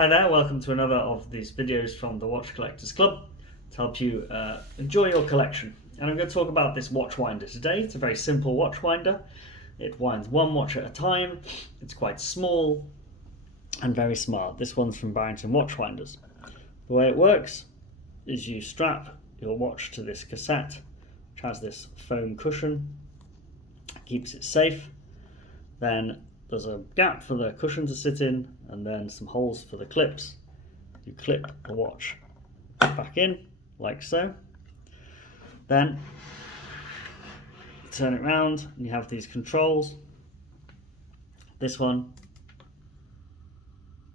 Hi there, welcome to another of these videos from the Watch Collectors Club to help you enjoy your collection. And I'm going to talk about this watch winder today. It's a very simple watch winder. It winds one watch at a time. It's quite small and very smart. This one's from Barrington Watchwinders. The way it works is you strap your watch to this cassette, which has this foam cushion, keeps it safe. Then there's a gap for the cushion to sit in, and then some holes for the clips. You clip the watch back in, like so. Then turn it round, and you have these controls. This one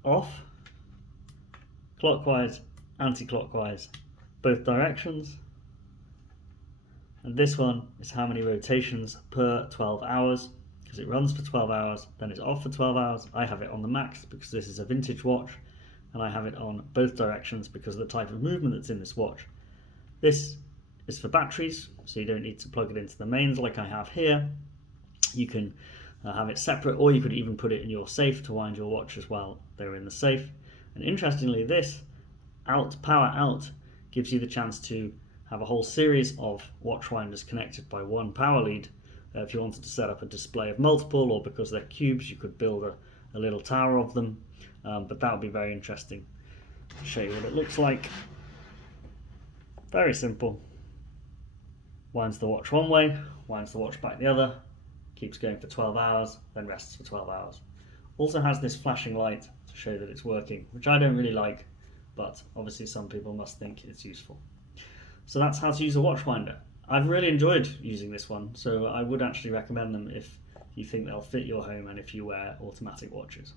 off, clockwise, anti-clockwise, both directions. And this one is how many rotations per 12 hours. Because it runs for 12 hours, then it's off for 12 hours. I have it on the max because this is a vintage watch, and I have it on both directions because of the type of movement that's in this watch. This is for batteries, so you don't need to plug it into the mains like I have here. You can have it separate, or you could even put it in your safe to wind your watches while they're in the safe. And interestingly, this power out gives you the chance to have a whole series of watch winders connected by one power lead. If you wanted to set up a display of multiple, or because they're cubes, you could build a little tower of them. But that would be very interesting to show you what it looks like. Very simple. Winds the watch one way, winds the watch back the other, keeps going for 12 hours, then rests for 12 hours. Also has this flashing light to show that it's working, which I don't really like, but obviously some people must think it's useful. So that's how to use a watch winder. I've really enjoyed using this one, so I would actually recommend them if you think they'll fit your home and if you wear automatic watches.